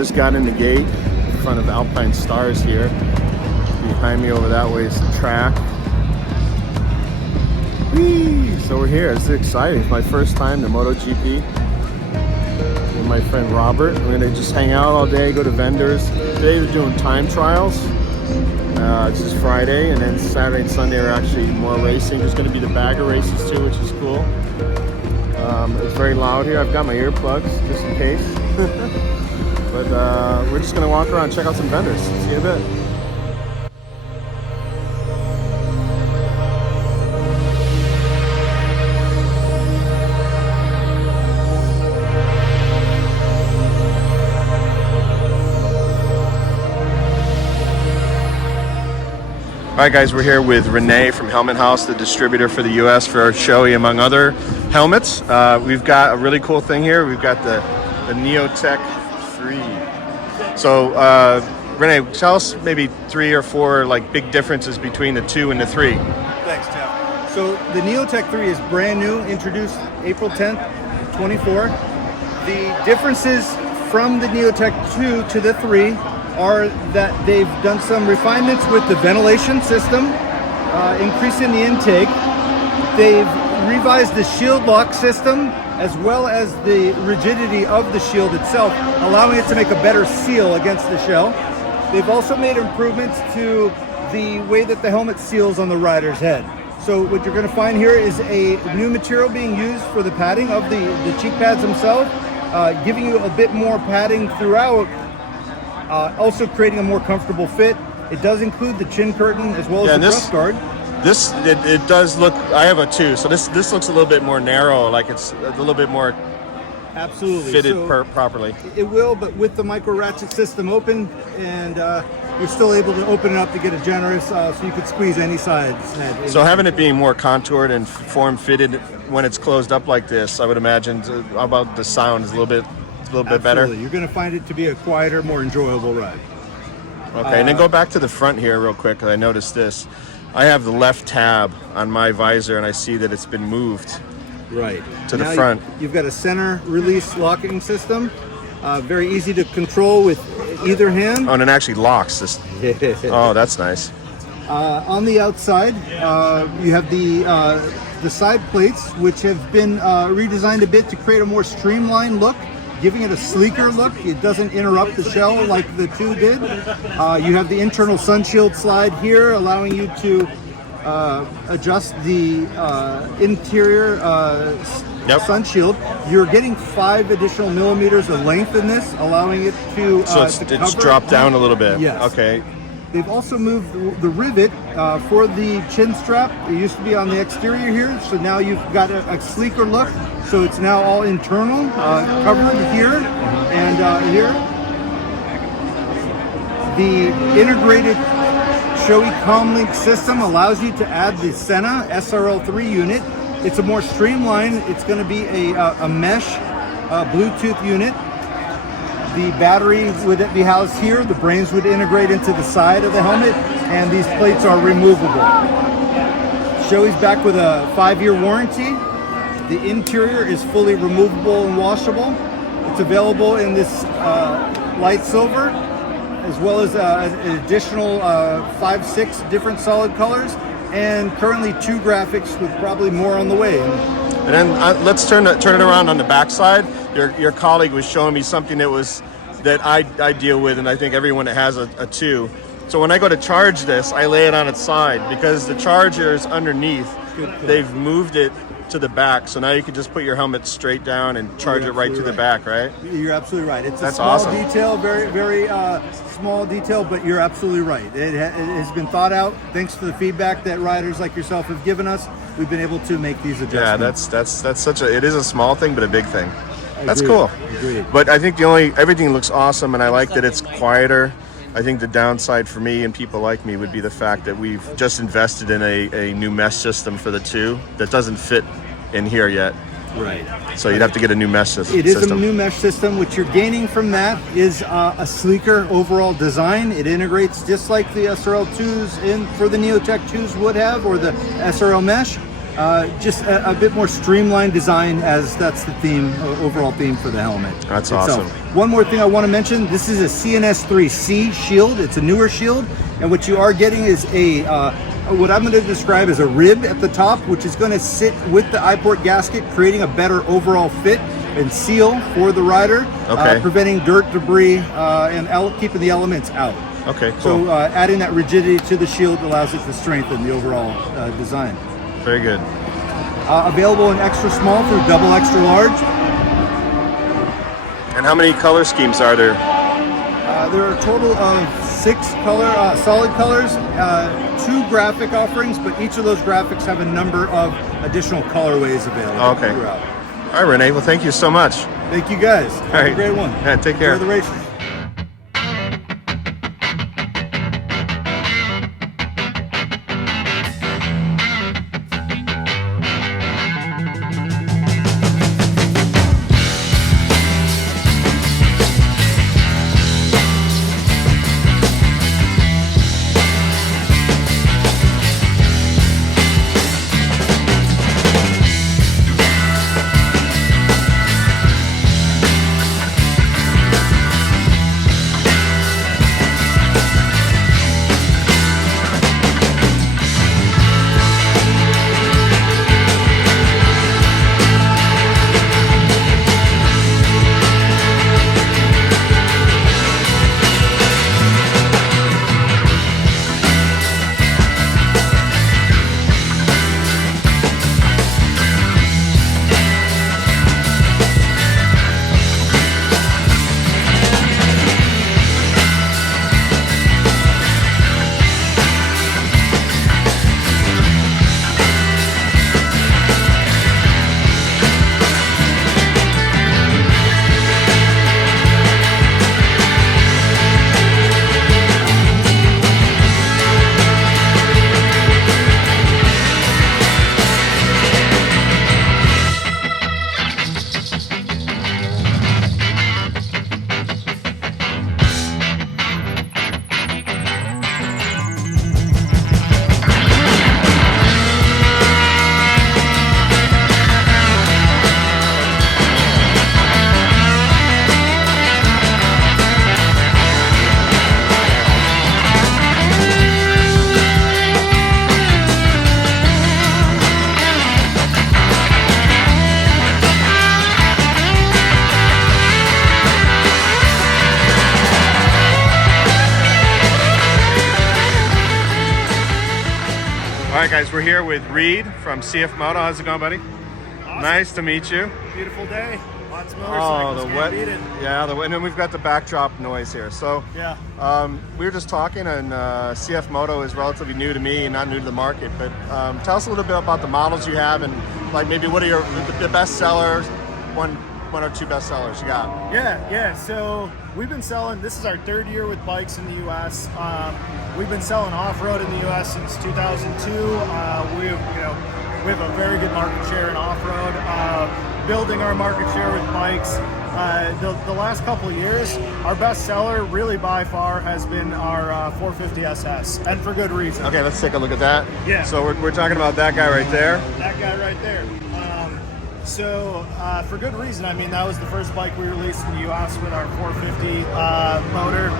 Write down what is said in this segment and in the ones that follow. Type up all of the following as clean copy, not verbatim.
just got in the gate in front of Alpine Stars here. Behind me over that way is the track. Whee! So we're here. This is exciting. It's my first time to MotoGP with my friend Robert. We're gonna just hang out all day, go to vendors. Today we're doing time trials. It's just Friday, and then Saturday and Sunday are actually more racing. There's gonna be the bagger races too, which is cool. It's very loud here. I've got my earplugs just in case. But we're just gonna walk around, check out some vendors. See you in a bit. All right, guys, we're here with Renee from Helmet House, the distributor for the U.S. for Shoei, among other helmets. We've got a really cool thing here. We've got the NeoTec 3. So, Renee, tell us maybe 3 or 4 like big differences between the 2 and the 3. Thanks, Jeff. So the NeoTec 3 is brand new, introduced April 10th, 24. The differences from the NeoTec 2 to the 3 are that they've done some refinements with the ventilation system, increasing the intake. They've revised the shield lock system as well as the rigidity of the shield itself, allowing it to make a better seal against the shell. They've also made improvements to the way that the helmet seals on the rider's head. So what you're going to find here is a new material being used for the padding of the cheek pads themselves, giving you a bit more padding throughout, also creating a more comfortable fit. It does include the chin curtain as well as the breast guard. It does look, I have a 2, so this looks a little bit more narrow, like it's a little bit more absolutely fitted properly. It will, but with the micro ratchet system open, and you're still able to open it up to get a generous, so you could squeeze any sides. So having it being more contoured and form fitted when it's closed up like this, I would imagine, how about the sound is a little bit better? You're going to find it to be a quieter, more enjoyable ride. Okay, and then go back to the front here real quick, because I noticed this. I have the left tab on my visor, and I see that it's been moved to the front. You've got a center release locking system, very easy to control with either hand. Oh, and it actually locks this. Oh, that's nice. On the outside, you have the side plates, which have been redesigned a bit to create a more streamlined look, giving it a sleeker look. It doesn't interrupt the shell like the 2 did. You have the internal sun shield slide here, allowing you to adjust the interior sun shield. You're getting 5 additional millimeters of length in this, allowing it to so it's dropped down a little bit. Yes. Okay. They've also moved the rivet for the chin strap. It used to be on the exterior here, so now you've got a sleeker look. So it's now all internal, covered here and here. The integrated Shoei Comlink system allows you to add the Senna SRL3 unit. It's a more streamlined, it's going to be a mesh Bluetooth unit. The battery would be housed here. The brains would integrate into the side of the helmet, and these plates are removable. Shoei's back with a 5-year warranty. The interior is fully removable and washable. It's available in this light silver, as well as an additional 5-6 different solid colors, and currently 2 graphics with probably more on the way. And then let's turn it around on the back side. Your colleague was showing me something that I deal with, and I think everyone that has a 2. So when I go to charge this, I lay it on its side, because the charger is underneath. They've moved it to the back, so now you can just put your helmet straight down and charge it right to the back, right? You're absolutely right. It's That's a small awesome. detail, very, very small detail, but you're absolutely right. It has been thought out. Thanks for the feedback that riders like yourself have given us. We've been able to make these adjustments. Yeah, that's such a, it is a small thing, but a big thing. That's Agreed. cool. Agreed. But I think everything looks awesome, and I like that it's quieter. I think the downside for me and people like me would be the fact that we've just invested in a new mesh system for the 2 that doesn't fit in here yet. Right. So you'd have to get a new mesh system. It is a new mesh system. What you're gaining from that is a sleeker overall design. It integrates just like the SRL2s for the NeoTec 2s would have, or the SRL mesh. just a bit more streamlined design, as that's the theme, overall theme for the helmet. That's itself. awesome. One more thing I want to mention, this is a CNS3C shield. It's a newer shield, and what you are getting is a what I'm going to describe as a rib at the top, which is going to sit with the eye-port gasket, creating a better overall fit and seal for the rider, preventing dirt, debris, and keeping the elements out. Okay, cool. So adding that rigidity to the shield allows it to strengthen the overall design. Very good. Available in extra small through double extra large. And how many color schemes are there? There are a total of 6 solid colors, 2 graphic offerings, but each of those graphics have a number of additional colorways available throughout. All right, Renee. Well, thank you so much. Thank you, guys. Have a great one. Yeah, take care. Enjoy the races. All right, guys, we're here with Reed from CF Moto. How's it going, buddy? Awesome. Nice to meet you. Beautiful day. Lots of motorcycles. Oh, the Can't wet. beat it. Yeah, and then we've got the backdrop noise here. So, Yeah. we were just talking, and CF Moto is relatively new to me and not new to the market. But tell us a little bit about the models you have, and like maybe what are the best sellers, one or two best sellers you got? Yeah. So we've been selling. This is our 3rd year with bikes in the U.S. We've been selling off-road in the U.S. since 2002. We have a very good market share in off-road. Building our market share with bikes. The last couple of years, our best seller, really by far, has been our 450 SS, and for good reason. Okay, let's take a look at that. Yeah. So we're talking about that guy right there. That guy right there. So for good reason. I mean, that was the first bike we released in the U.S. with our 450 motor,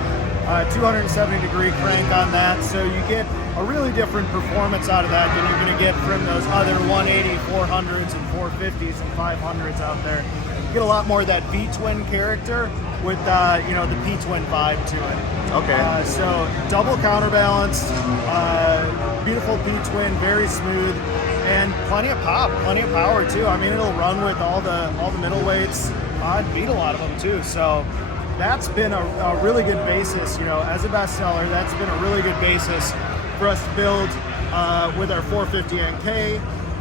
270-degree crank on that. So you get a really different performance out of that than you're going to get from those other 180, 400s, and 450s and 500s out there. You get a lot more of that V-twin character with the P-twin vibe to it. Okay. So double counterbalance, beautiful P-twin, very smooth. And plenty of pop, plenty of power too. I mean, it'll run with all the middleweights, and beat a lot of them too. So that's been a really good basis, as a bestseller. That's been a really good basis for us to build with our 450 NK,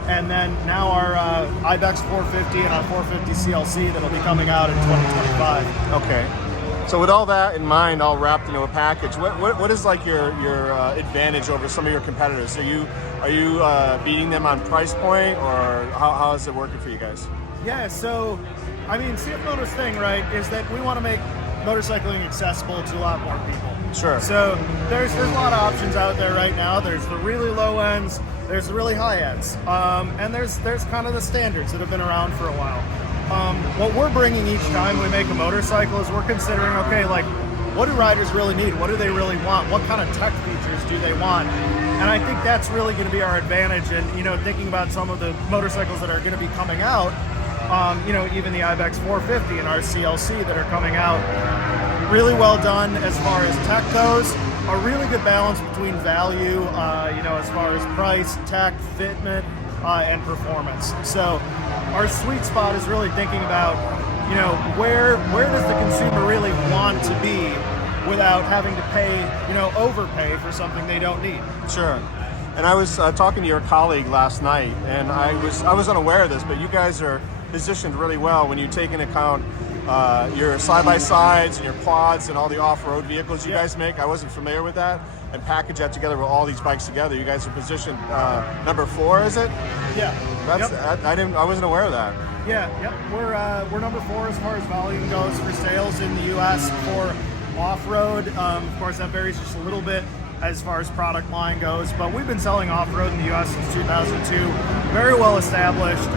and then now our Ibex 450 and our 450 CLC that'll be coming out in 2025. Okay. So with all that in mind, all wrapped into a package, what is like your advantage over some of your competitors? Are you beating them on price point, or how is it working for you guys? Yeah, so I mean, CF Moto's thing, right, is that we want to make motorcycling accessible to a lot more people. Sure. So there's a lot of options out there right now. There's the really low ends, there's the really high ends, and there's kind of the standards that have been around for a while. What we're bringing each time we make a motorcycle is we're considering, okay, like, what do riders really need? What do they really want? What kind of tech features do they want? And I think that's really going to be our advantage. And, you know, thinking about some of the motorcycles that are going to be coming out, you know, even the Ibex 450 and our CLC that are coming out, really well done as far as tech goes. A really good balance between value, you know, as far as price, tech, fitment, and performance. So our sweet spot is really thinking about, you know, where does the consumer really want to be without having to pay, you know, overpay for something they don't need. Sure. And I was talking to your colleague last night, and I was unaware of this, but you guys are positioned really well when you take into account your side-by-sides and your quads and all the off-road vehicles you guys make. I wasn't familiar with that. And package that together with all these bikes together. You guys are positioned number 4, is it? Yeah. That's I wasn't aware of that. Yeah. Yep. We're number 4 as far as volume goes for sales in the U.S. for off-road. Of course, that varies just a little bit as far as product line goes, but we've been selling off-road in the U.S. since 2002. Very well established.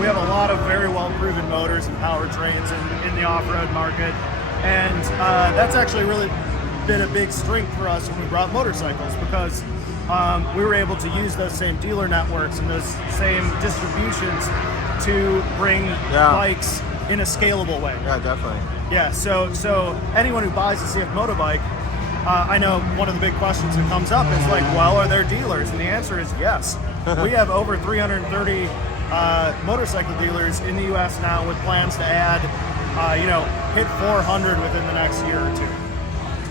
We have a lot of very well proven motors and powertrains in the off-road market, and that's actually really been a big strength for us when we brought motorcycles, because we were able to use those same dealer networks and those same distributions to bring bikes in a scalable way. Yeah, definitely. Yeah, so anyone who buys a CF motorbike, I know one of the big questions that comes up is like, well, are there dealers? And the answer is yes. We have over 330 motorcycle dealers in the U.S. now, with plans to add, you know, hit 400 within the next year or two.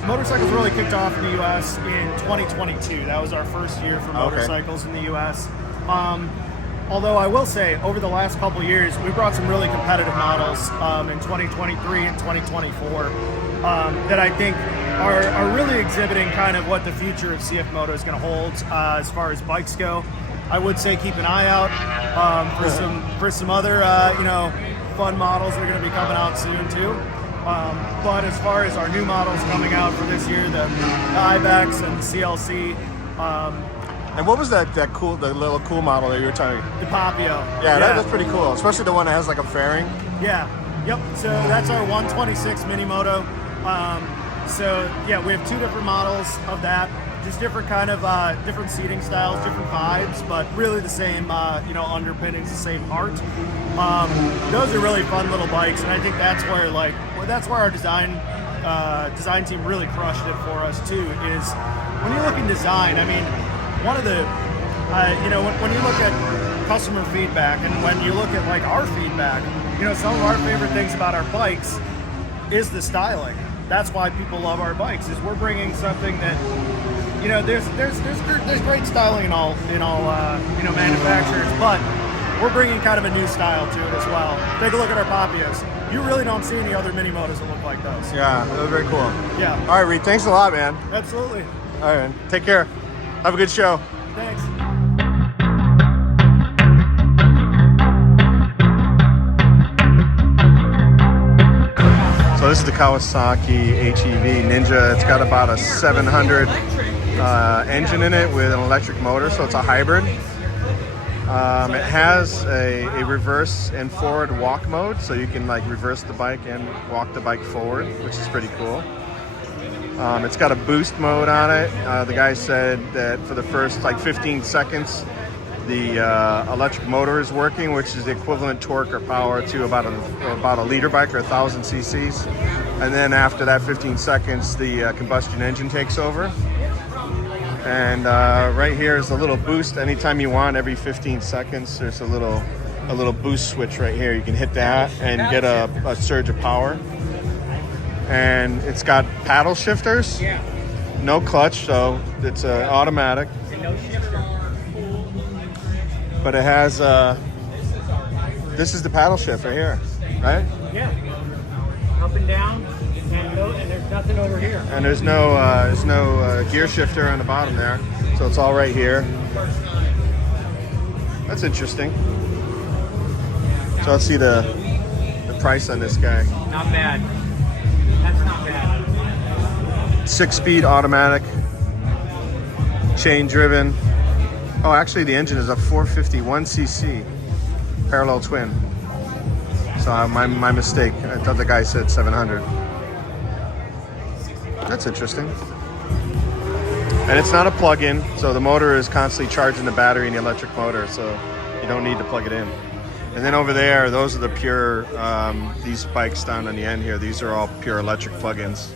Motorcycles really kicked off in the U.S. in 2022. That was our first year for motorcycles in the U.S. Although I will say, over the last couple years, we brought some really competitive models in 2023 and 2024 that I think are really exhibiting kind of what the future of CF Moto is going to hold as far as bikes go. I would say keep an eye out for some other you know, fun models that are going to be coming out soon too. But as far as our new models coming out for this year, the Ibex and the CLC. And what was the little cool model that you were talking about? The Papio. Yeah, that's pretty cool, especially the one that has like a fairing. Yeah, yep. So that's our 126 Mini Moto. So yeah, we have 2 different models of that. Just different kind of different seating styles, different vibes, but really the same, you know, underpinnings, the same heart. Those are really fun little bikes, and I think that's where our design team really crushed it for us too. Is when you look in design, I mean, one of the, you know, when you look at customer feedback and when you look at like our feedback, you know, some of our favorite things about our bikes is the styling. That's why people love our bikes. Is we're bringing something that, you know, there's great styling in all you know, manufacturers, but we're bringing kind of a new style to it as well. Take a look at our Papios. You really don't see any other mini motos that look like those. Yeah, they're very cool. Yeah. All right, Reed, thanks a lot, man. Absolutely. All right, man. Take care. Have a good show. Thanks. So this is the Kawasaki HEV Ninja. It's got about a 700 engine in it with an electric motor, so it's a hybrid. It has a reverse and forward walk mode, so you can like reverse the bike and walk the bike forward, which is pretty cool. It's got a boost mode on it. The guy said that for the first like 15 seconds, the electric motor is working, which is the equivalent torque or power to about a liter bike or 1,000 cc's. And then after that 15 seconds, the combustion engine takes over. And right here is a little boost. Anytime you want, every 15 seconds, there's a little boost switch right here. You can hit that and get a surge of power. And it's got paddle shifters. Yeah. No clutch, so it's automatic. And no shifter. But it has this is the paddle shift right here, right? Yeah. Up and down, and there's nothing over here. And there's no gear shifter on the bottom there, so it's all right here. That's interesting. So let's see the price on this guy. Not bad. That's not bad. 6-speed automatic, chain driven. Oh, actually the engine is a 451cc parallel twin. So my mistake. I thought the guy said 700. That's interesting. And it's not a plug-in, so the motor is constantly charging the battery in the electric motor, so you don't need to plug it in. And then over there, those are the pure, these bikes down on the end here, these are all pure electric plug-ins.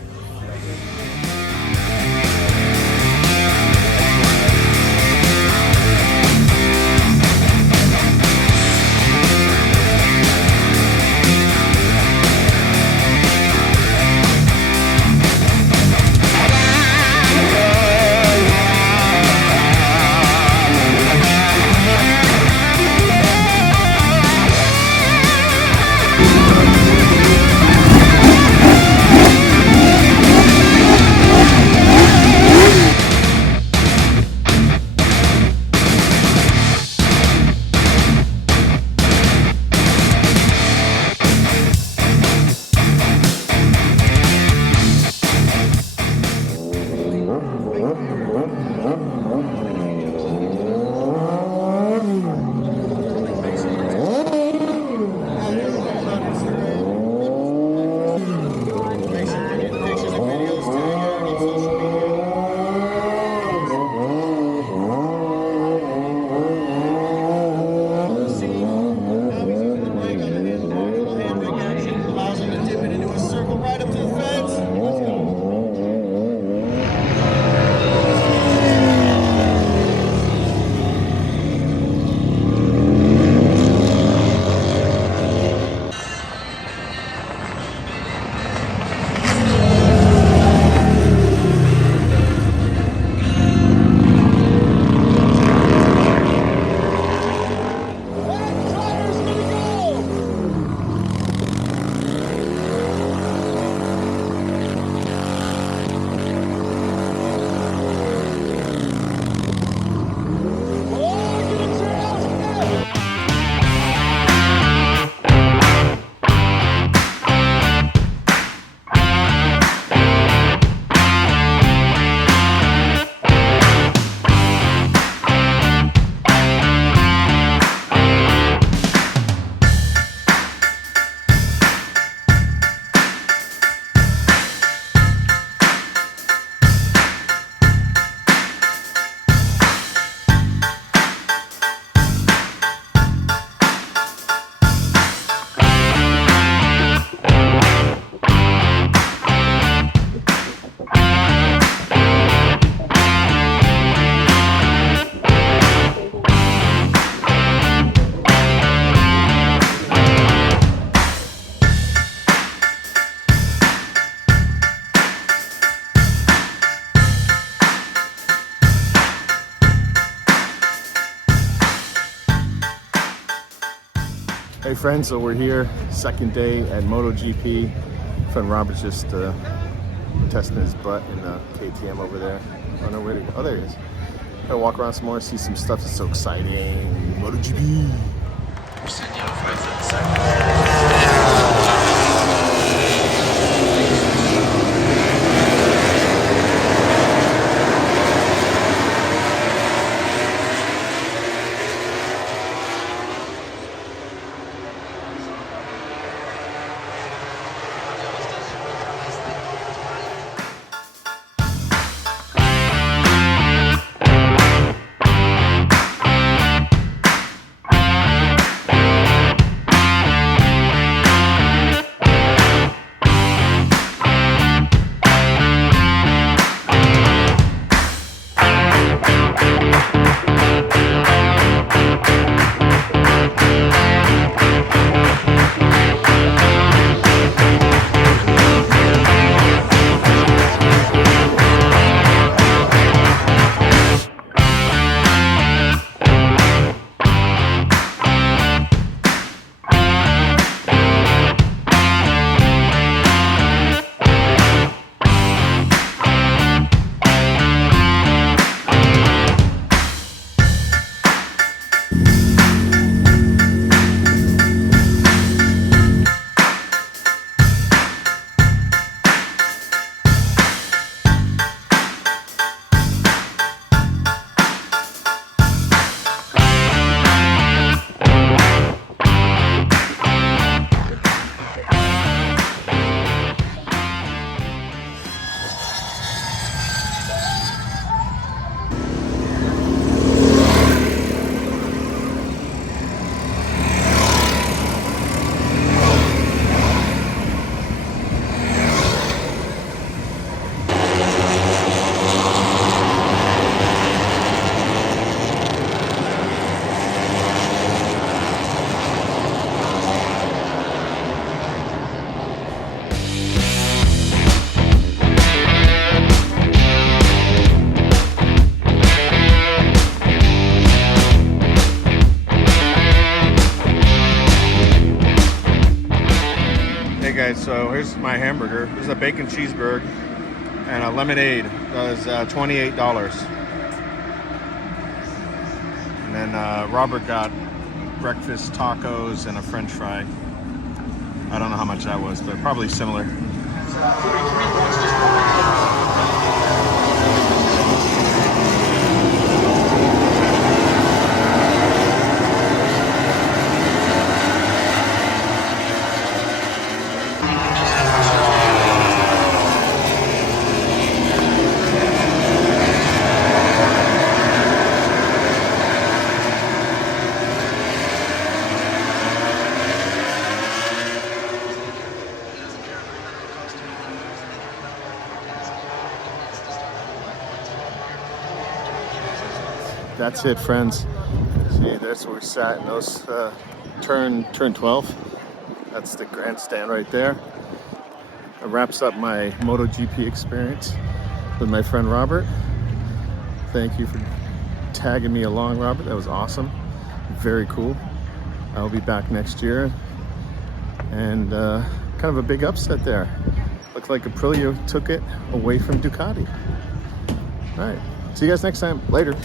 Hey friends, so we're here, second day at MotoGP. Friend Robert's just testing his butt in the KTM over there. I don't know where to go. Oh, there he is. Gotta walk around some more, see some stuff that's so exciting. MotoGP. We're sitting out for the second. here's my hamburger. This is a bacon cheeseburger and a lemonade. That was $28. And then Robert got breakfast tacos and a French fry. I don't know how much that was, but probably similar. That's it, friends. See, that's where we sat in those turn 12. That's the grandstand right there. It wraps up my MotoGP experience with my friend Robert. Thank you for tagging me along, Robert. That was awesome. Very cool. I'll be back next year. And kind of a big upset there. Looked like Aprilia took it away from Ducati. All right. See you guys next time. Later.